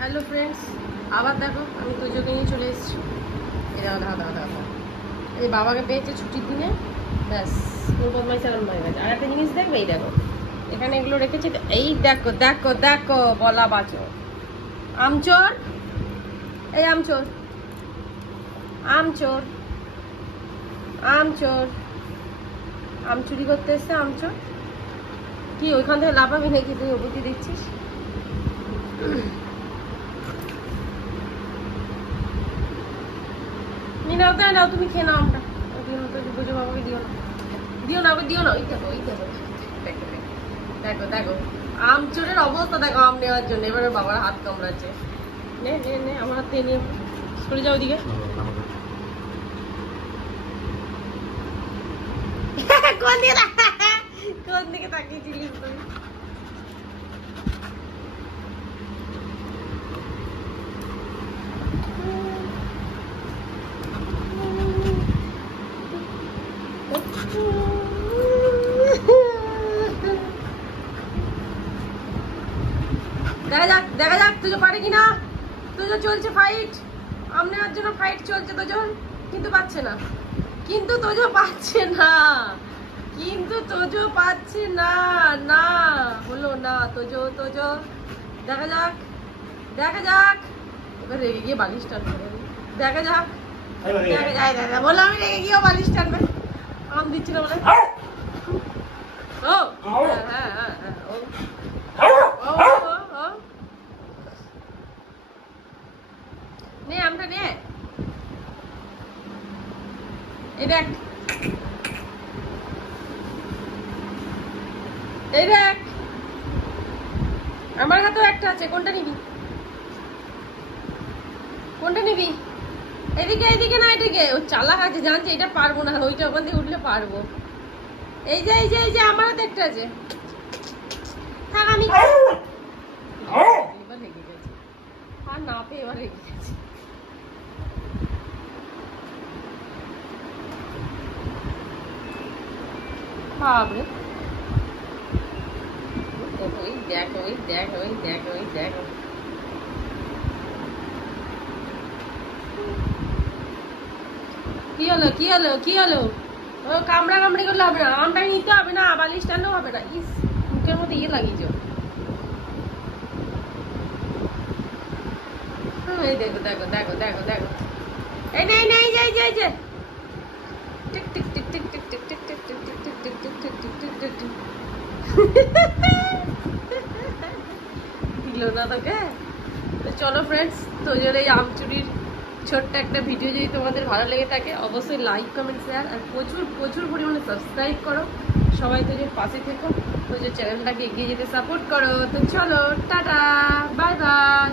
Hello friends, আবার দেখো আমি তোজোকে নিয়ে চলে এসেছি। এই বাবাকে পেয়েছে ছুটির দিনে, ব্যাস ওর বদমাইশ আরম্ভ হয়ে গেছে। আর একটা জিনিস দেখবে, এই দেখো এখানে এগুলো রেখেছি, এই দেখো দেখো দেখো বলা বাঁচো। আমচোর, এই আমচোর, আমচোর, আমচোর, আম চুরি করতে এসছে আমচোর। কি ওইখান থেকে লাফাবি নাকি তুই? অবধি দিচ্ছিস। নাও তাই নাও, তুমি খেয়ে নাও আমটা। বুঝো বাবাকে দিও না, দিও না, দিও না। ওই দেখো, ওই দেখো, দেখো দেখো আমচোরের অবস্থা দেখো আম নেওয়ার জন্য। এবারে বাবার হাত কামড়াচ্ছে। নে নে নে, আমার হাতে নিয়ে সরে যাও ওদিকে। কোন দিকে তাকিয়েছিলিস তুই? দেখা যাক, দেখা যাক তুজো পারে কিনা। তুজো চলছে ফাইট, আম নেওয়ার জন্য ফাইট চলছে তোজোর, কিন্তু পাচ্ছে না, কিন্তু তোজো পাচ্ছে না, কিন্তু তোজো পাচ্ছে না। না হলো না তোজো, তোজো দেখা যাক, দেখা যাক। এবার রেগে গিয়ে বালিশ টানবে, দেখা যাক, দেখা যায়। দাদা বলো আমি রেগে গিয়েও বালিশ টানবে। আম দিচ্ছি না বলে। ও হ্যাঁ হ্যাঁ হ্যাঁ, ও নে আমটা নে। এই দেখ, এই দেখ আমার হাতেও একটা আছে। কোনটা নিবি, কোনটা নিবি? এদিকে, এদিকে না এদিকে। ও চালাক আছে, জানছে এটা পারবো না, ওইটা ওখান থেকে উঠলে পারবো। এই যে এই যে এই যে আমার হাতে একটা আছে। থাক আমি এবার রেগে গেছে, আর না পেয়ে এবার রেগে গেছে। বাবরে, ওই দেখো, ওই দেখো, ওই দেখো, ওই দেখো। কি হলো, কি হলো, কি হলো? ও কামড়া কামড়ি করলে হবে না, আমটা নিতে হবে না, বালিশ টানলেও হবে না। ইস, মুখের মধ্যে ইয়ে লাগিয়েছ। এই দেখো দেখো দেখো দেখো দেখো, এই নেই নেই যাই যাই যে tick tick tick tick tick tick tick tick tick tick tick tick tick tick tick tick tick. দিল না তোকে? তো চলো ফ্রেন্ডস, তোজোর এই আম চুরির ছোট্ট একটা ভিডিও যদি তোমাদের ভালো লেগে থাকে, অবশ্যই লাইক কমেন্ট শেয়ার আর প্রচুর প্রচুর পরিমাণে সাবস্ক্রাইব করো। সবাই তোজোর পাশে থেকো, তোজোর চ্যানেলটাকে এগিয়ে যেতে সাপোর্ট করো। তো চলো, টাটা, বাই বাই।